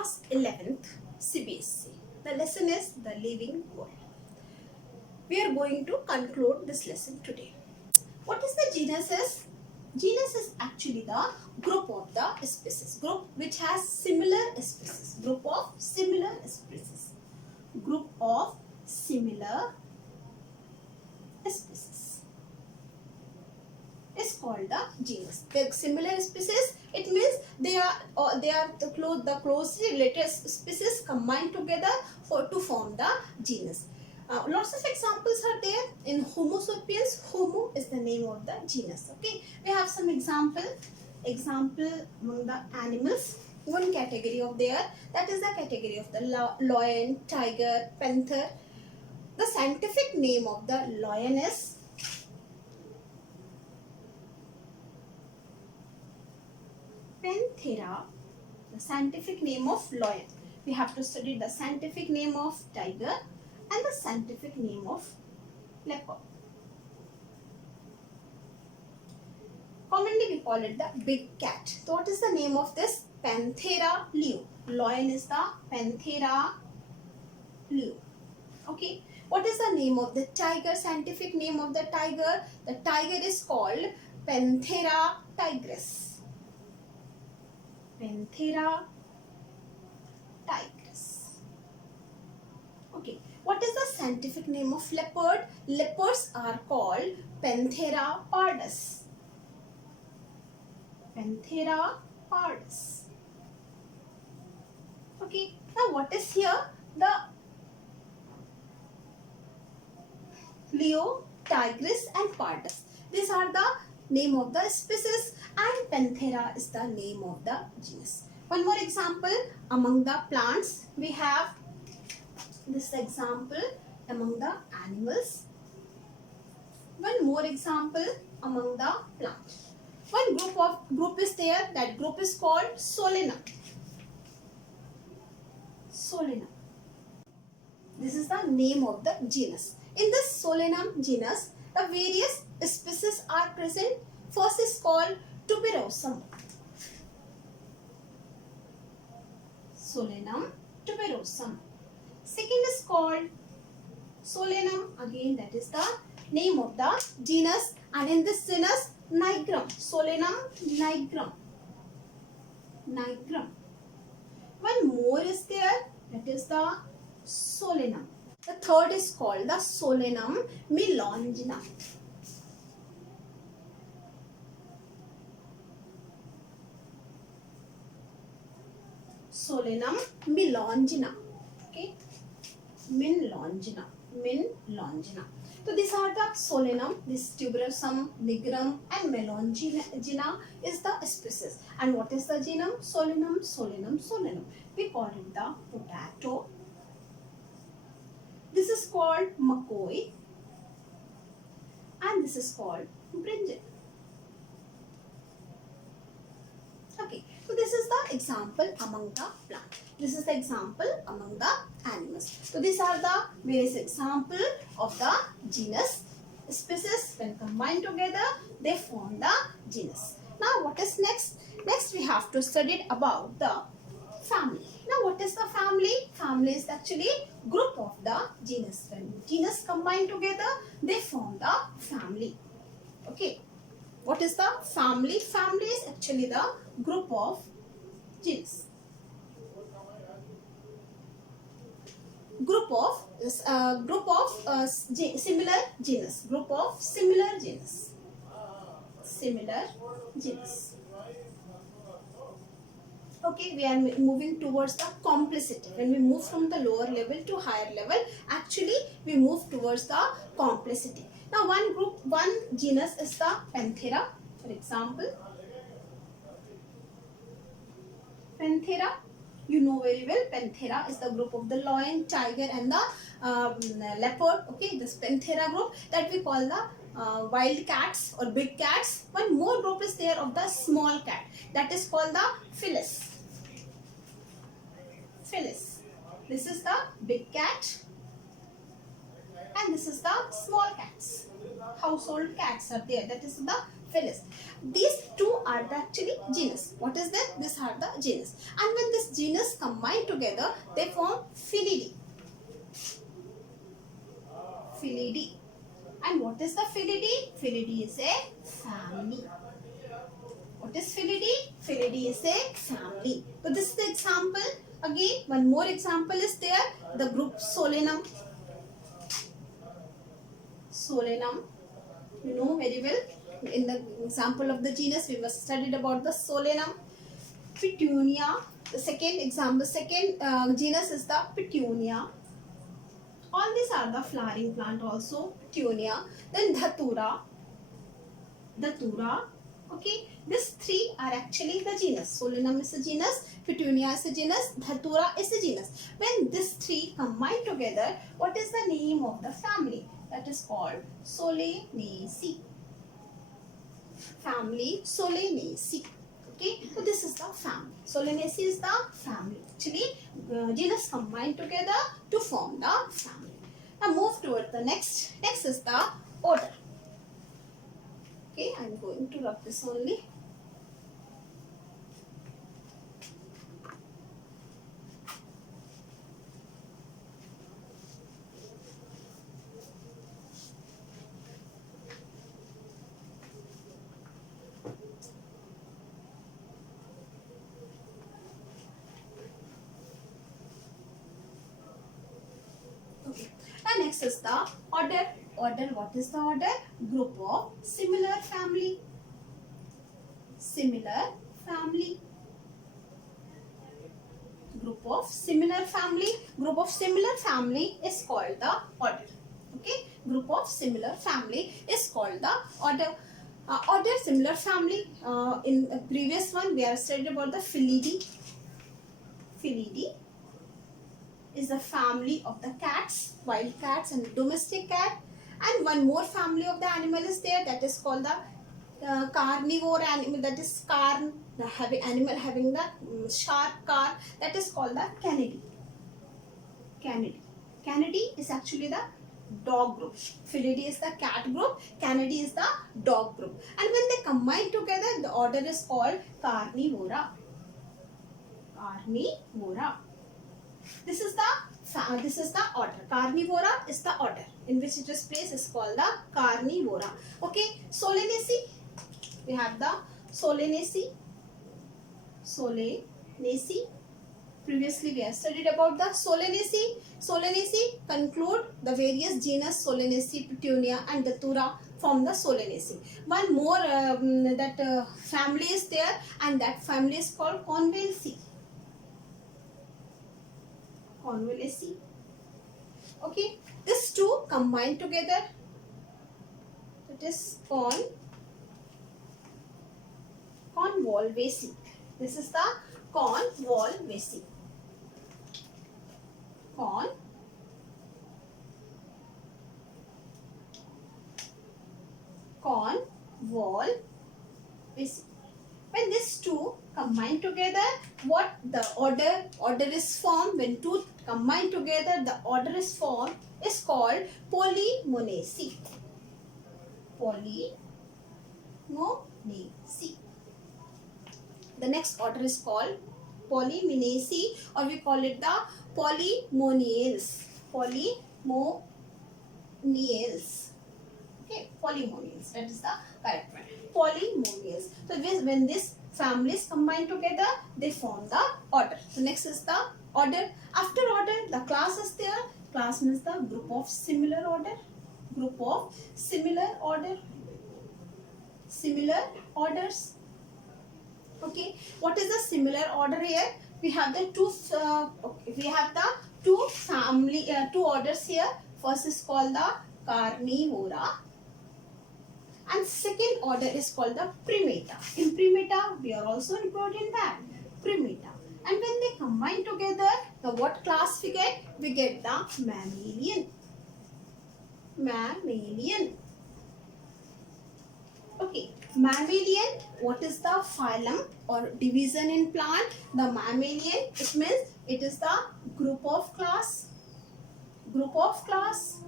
class 11th CBSE. The lesson is the living world. We are going to conclude this lesson today. What is the genus is? Genus is actually the group of the species. Group which has similar species. Group of similar species. Group of similar species is called the genus. The similar species, it means they are the closely related species combined together to form the genus. Lots of examples are there. In Homo sapiens, Homo is the name of the genus. Okay, we have some example among the animals. One category of there, that is the category of the lion, tiger, panther. The scientific name of the lion is Panthera. The scientific name of lion. We have to study the scientific name of tiger and the scientific name of leopard. Commonly we call it the big cat. So what is the name of this? Panthera leo. Lion is the Panthera leo. Okay. What is the name of the tiger? Scientific name of the tiger? The tiger is called Panthera tigris. Panthera tigris. Okay. What is the scientific name of leopard? Leopards are called Panthera pardus. Panthera pardus. Okay. Now what is here? The Leo, tigris and pardus. These are the name of the species and Panthera is the name of the genus. One more example among the plants we have this example among the animals. One more example among the plants. One group is there. That group is called Solanum. Solanum. This is the name of the genus. In this Solanum genus, the various species are present. First is called Tuberosum. Solanum tuberosum. Second is called Solanum. Again, that is the name of the genus. And in this genus, Nigrum. Solanum nigrum. Nigrum. One more is there. That is the Solanum. The third is called the Solanum melongena. Solanum melongena. Okay, melongena. Melongena. So these are the Solanum. This tuberosum, nigrum, and melongena is the species. And what is the genus? Solanum, Solanum, Solanum. We call it the potato. This is called McCoy and this is called brinjal. Okay, so this is the example among the plants. This is the example among the animals. So these are the various examples of the genus. Species, when combined together, they form the genus. Now what is next? Next we have to study about the family. Now what is the family? Family is actually group of the genus. When genus combine together, they form the family. Okay. What is the family? Family is actually the group of genus. Group of similar genus. Group of similar genus. Similar genus. Okay, we are moving towards the complexity. When we move from the lower level to higher level, actually we move towards the complexity. Now one genus is the Panthera. For example, Panthera, you know very well, Panthera is the group of the lion, tiger and the leopard. Okay, this Panthera group that we call the wild cats or big cats. One more group is there of the small cat, that is called the Felis. Felis. This is the big cat and this is the small cats. Household cats are there, that is the Felis. These two are the actually genus. What is that? These are the genus. And when this genus combine together, they form Felidae. Felidae. And what is the Felidae? Felidae is a family. What is Felidae? Felidae is a family. So this is the example. Again, one more example is there. The group Solanum. Solanum. You know very well. In the example of the genus, we must studied about the Solanum. Petunia. The second example, genus is the Petunia. All these are the flowering plant also. Petunia. Then Dhatura. Dhatura. Okay, these three are actually the genus. Solanum is a genus, Petunia is a genus, Dhatura is a genus. When these three combine together, what is the name of the family? That is called Solanaceae. Family Solanaceae. Okay, so this is the family. Solanaceae is the family. Actually, genus combine together to form the family. Now move toward the next. Next is the order. Okay, I am going to rub this only. Okay. Now next is the order. Order, what is the order? Group of similar family. Similar family. Group of similar family. Group of similar family is called the order. Okay. Group of similar family is called the order. Order similar family. In the previous one, we have studied about the Felidae. Felidae is the family of the cats, wild cats and domestic cat. And one more family of the animal is there, that is called the carnivore animal, that is carn, the animal having the sharp carn, that is called the canidae. Canidae. Canidae is actually the dog group. Felidae is the cat group, Canidae is the dog group. And when they combine together, the order is called Carnivora. Carnivora. This is the order. Carnivora is the order in which it is placed, is called the Carnivora. Okay, Solanaceae. We have the Solanaceae. Solanaceae. Previously we have studied about the Solanaceae. Solanaceae conclude the various genus Solanaceae, Petunia and Dhatura from the Solanaceae. One more family is there, and that family is called Convallaceae. Convallaceae. Okay, these two combine together. It is Convolvaceae. This is the Convolvaceae. Convolvaceae. When these two combine together, what the order is formed. When two combine together, the order is formed is called Polymonaceae. Polymonaceae. The next order is called Polymonaceae, or we call it the Polymoniales. Polymoniales. Okay, Polymoniales. That is the correct one. Polymonials. So when these families combine together, they form the order. So next is the order. After order, the class is there. Class means the group of similar order. Group of similar order. Similar orders. Okay, what is the similar order here? We have the two two orders here. First is called the Carnivora, and second order is called the Primata. In Primata, we are also including that Primata. And when they combine together, the what class we get? We get the Mammalian. Mammalian. Okay, Mammalian. What is the phylum or division in plant? The Mammalian. It means it is the group of class. Group of class.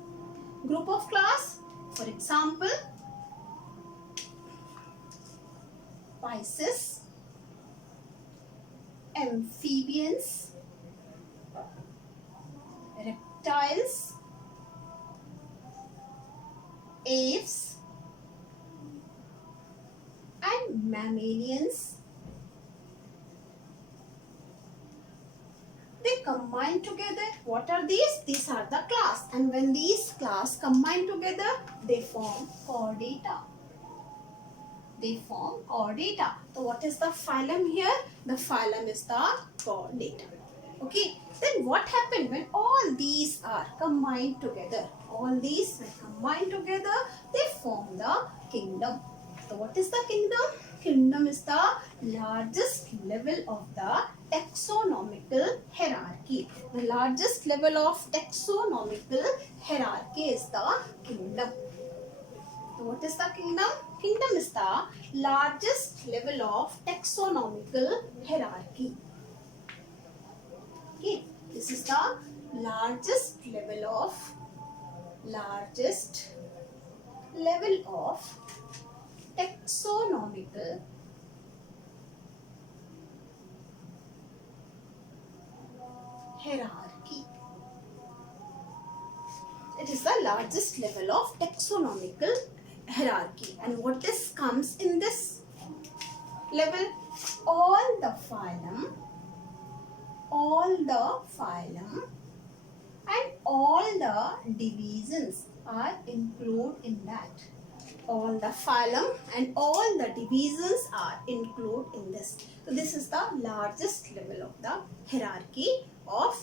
Group of class. For example, Pisces, amphibians, reptiles, aves, and mammalians. They combine together. What are these? These are the class, and when these class combine together, they form chordata. They form chordata. So what is the phylum here? The phylum is the chordata. Okay. Then what happened when all these are combined together? All these when combined together, they form the kingdom. So what is the kingdom? Kingdom is the largest level of the taxonomical hierarchy. The largest level of taxonomical hierarchy is the kingdom. So what is the kingdom? Kingdom is the largest level of taxonomical hierarchy. Okay, this is the largest level of taxonomical hierarchy. It is the largest level of taxonomical hierarchy. And what comes in this level? All the phylum, and all the divisions are included in that. All the phylum and all the divisions are included in this. So this is the largest level of the hierarchy of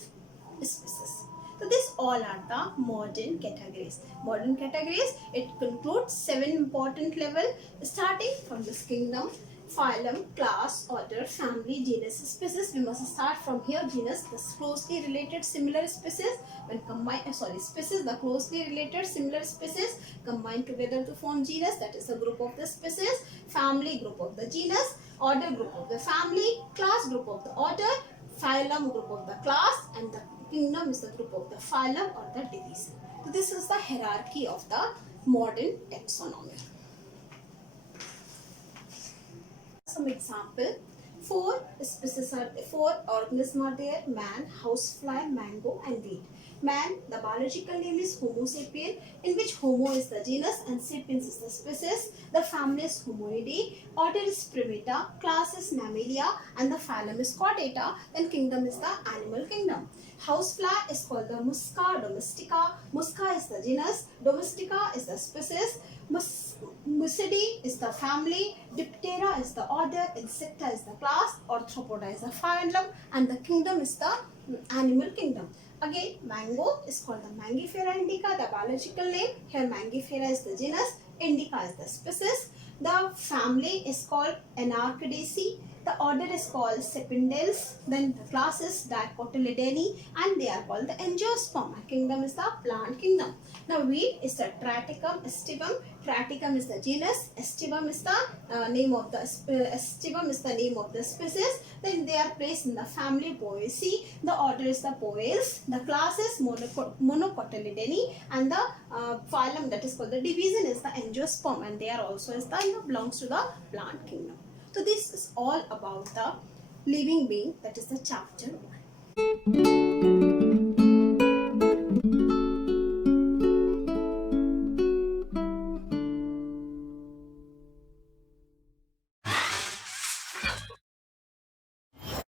species. So these all are the modern categories. Modern categories, it concludes 7 important levels starting from this kingdom, phylum, class, order, family, genus, species. We must start from here. Genus, the closely related similar species. When combined, species, the closely related similar species combined together to form genus. That is the group of the species. Family, group of the genus. Order, group of the family. Class, group of the order. Phylum, group of the class, and the kingdom is the group of the phylum or the division. So this is the hierarchy of the modern taxonomy. Some example: 4 species are there, 4 organisms are there: man, housefly, mango, and weed. Man, the biological name is Homo sapien, in which Homo is the genus and sapiens is the species. The family is Hominidae, order is Primata, class is Mammalia, and the phylum is Chordata. Then kingdom is the animal kingdom. Housefly is called the Musca domestica. Musca is the genus, Domestica is the species. Musidae is the family, Diptera is the order, Insecta is the class, Arthropoda is the phylum, and the kingdom is the animal kingdom. Again, mango is called the Mangifera indica, the biological name. Here Mangifera is the genus, indica is the species. The family is called Anarchidaceae. The order is called Sepindales. Then the class is Dicotyledonei, and they are called the Angiosperm. Kingdom is the plant kingdom. Now weed is the Triticum aestivum. Triticum is the genus. Aestivum is the name of the species. Then they are placed in the family Poaceae. The order is the Poales. The class is Monocotyledonei, and the phylum, that is called the division, is the Angiosperm, and they are also belongs to the plant kingdom. So this is all about the living being, that is the chapter 1.